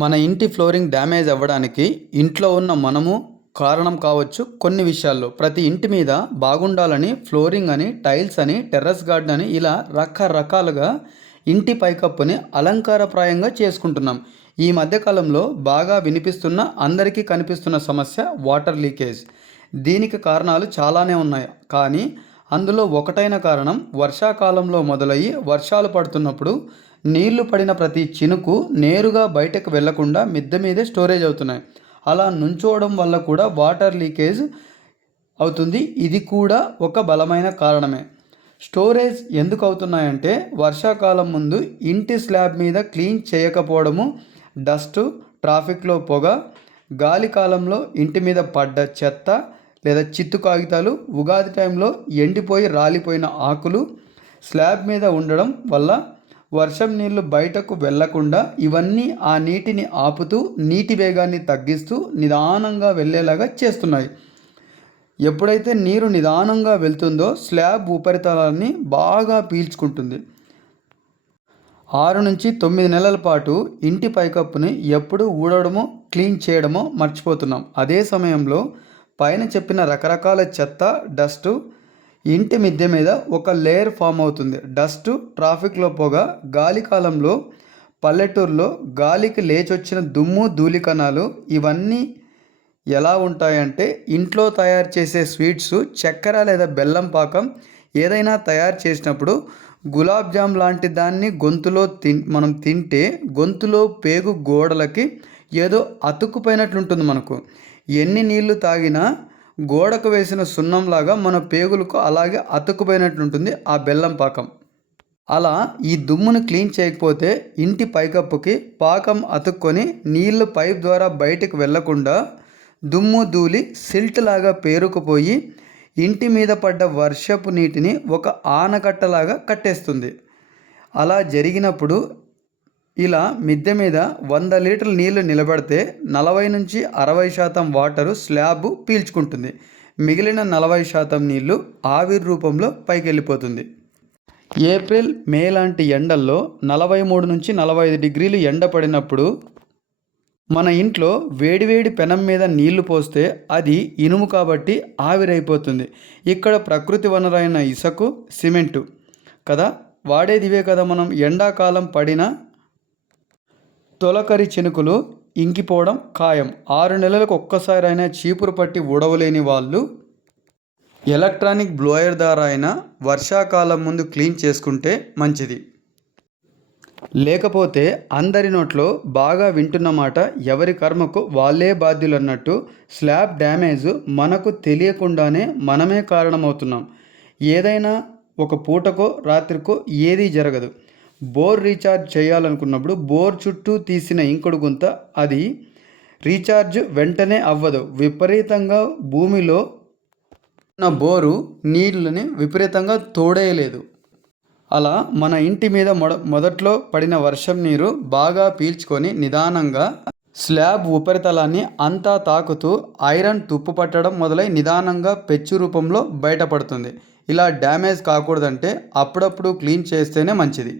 మన ఇంటి flooring damage అవ్వడానికి ఇంట్లో ఉన్న మనము కారణం కావచ్చు. కొన్ని విషయాల్లో ప్రతి ఇంటి మీద బాగుండాలని ఫ్లోరింగ్ అని, టైల్స్ అని, టెర్రస్ గార్డెన్ అని ఇలా రకరకాలుగా ఇంటి పైకప్పుని అలంకారప్రాయంగా చేసుకుంటున్నాం. ఈ మధ్యకాలంలో బాగా వినిపిస్తున్న, అందరికీ కనిపిస్తున్న సమస్య వాటర్ లీకేజ్. దీనికి కారణాలు చాలానే ఉన్నాయి, కానీ అందులో ఒకటైన కారణం వర్షాకాలంలో మొదలయ్యి వర్షాలు పడుతున్నప్పుడు నీళ్లు పడిన ప్రతి చినుకు నేరుగా బయటకు వెళ్లకుండా మిద్దె మీదే స్టోరేజ్ అవుతున్నాయి. అలా నుంచోవడం వల్ల కూడా వాటర్ లీకేజ్ అవుతుంది. ఇది కూడా ఒక బలమైన కారణమే. స్టోరేజ్ ఎందుకు అవుతున్నాయంటే వర్షాకాలం ముందు ఇంటి స్లాబ్ మీద క్లీన్ చేయకపోవడము, డస్ట్, ట్రాఫిక్లో పొగ, గాలి కాలంలో ఇంటి మీద పడ్డ చెత్త లేదా చిత్తు కాగితాలు, ఉగాది టైంలో ఎండిపోయి రాలిపోయిన ఆకులు స్లాబ్ మీద ఉండడం వల్ల వర్షం నీళ్లు బయటకు వెళ్లకుండా ఇవన్నీ ఆ నీటిని ఆపుతూ నీటి వేగాన్ని తగ్గిస్తూ నిదానంగా వెళ్ళేలాగా చేస్తున్నాయి. ఎప్పుడైతే నీరు నిదానంగా వెళ్తుందో స్లాబ్ ఉపరితలాన్ని బాగా పీల్చుకుంటుంది. 6 నుంచి 9 నెలల పాటు ఇంటి పైకప్పుని ఎప్పుడూ ఊడడమో క్లీన్ చేయడమో మర్చిపోతున్నాం. అదే సమయంలో పైన చెప్పిన రకరకాల చెత్త, డస్టు ఇంటి మిద్దె మీద ఒక లేయర్ ఫామ్ అవుతుంది. డస్టు, ట్రాఫిక్లో పొగ, గాలి కాలంలో పల్లెటూరులో గాలికి లేచొచ్చిన దుమ్ము, ధూళి కణాలు ఇవన్నీ ఎలా ఉంటాయంటే ఇంట్లో తయారు చేసే స్వీట్స్, చక్కెర లేదా బెల్లం పాకం ఏదైనా తయారు చేసినప్పుడు గులాబ్ జామ్ లాంటి దాన్ని గొంతులో మనం తింటే గొంతులో పేగు గోడలకి ఏదో అతుక్కుపోయినట్లుంటుంది. మనకు ఎన్ని నీళ్లు తాగినా గోడకు వేసిన సున్నంలాగా మన పేగులకు అలాగే అతుక్కుపోయినట్లుంటుంది ఆ బెల్లం పాకం. అలా ఈ దుమ్మును క్లీన్ చేయకపోతే ఇంటి పైకప్పుకి పాకం అతుక్కొని నీళ్లు పైప్ ద్వారా బయటకు వెళ్లకుండా దుమ్ము, ధూళి సిల్ట్ లాగా పేరుకుపోయి ఇంటి మీద పడ్డ వర్షపు నీటిని ఒక ఆనకట్టలాగా కట్టేస్తుంది. అలా జరిగినప్పుడు ఇలా మిద్దె మీద 100 లీటర్ల నీళ్లు నిలబడితే 40 నుంచి 60% వాటరు స్లాబ్ పీల్చుకుంటుంది. మిగిలిన 40% నీళ్లు ఆవిరి రూపంలో పైకి వెళ్ళిపోతుంది. ఏప్రిల్, మే లాంటి ఎండల్లో 43 నుంచి 45 డిగ్రీలు ఎండ పడినప్పుడు మన ఇంట్లో వేడివేడి పెనం మీద నీళ్లు పోస్తే అది ఇనుము కాబట్టి ఆవిరైపోతుంది. ఇక్కడ ప్రకృతి వనరైన ఇసుక, సిమెంటు కదా వాడేది, ఇవే కదా. మనం ఎండాకాలం పడిన తొలకరి చినుకులు ఇంకిపోవడం ఖాయం. 6 నెలలకు ఒక్కసారైనా చీపురు పట్టి ఊడవలేని వాళ్ళు ఎలక్ట్రానిక్ బ్లోయర్ ద్వారా అయినా వర్షాకాలం ముందు క్లీన్ చేసుకుంటే మంచిది. లేకపోతే అందరి నోట్లో బాగా వింటున్న మాట ఎవరి కర్మకు వాళ్ళే బాధ్యులన్నట్టు స్లాబ్ డ్యామేజ్ మనకు తెలియకుండానే మనమే కారణమవుతున్నాం. ఏదైనా ఒక పూటకో రాత్రికో ఏదీ జరగదు. బోర్ రీఛార్జ్ చేయాలనుకున్నప్పుడు బోర్ చుట్టూ తీసిన ఇంకుడు గుంత, అది రీఛార్జ్ వెంటనే అవ్వదు. విపరీతంగా భూమిలో ఉన్న బోరు నీళ్ళని విపరీతంగా తోడేయలేదు. అలా మన ఇంటి మీద మొదట్లో పడిన వర్షం నీరు బాగా పీల్చుకొని నిదానంగా స్లాబ్ ఉపరితలాన్ని అంతా తాకుతూ ఐరన్ తుప్పు పట్టడం మొదలై నిదానంగా పెచ్చు రూపంలో బయటపడుతుంది. ఇలా డ్యామేజ్ కాకూడదంటే అప్పుడప్పుడు క్లీన్ చేస్తేనే మంచిది.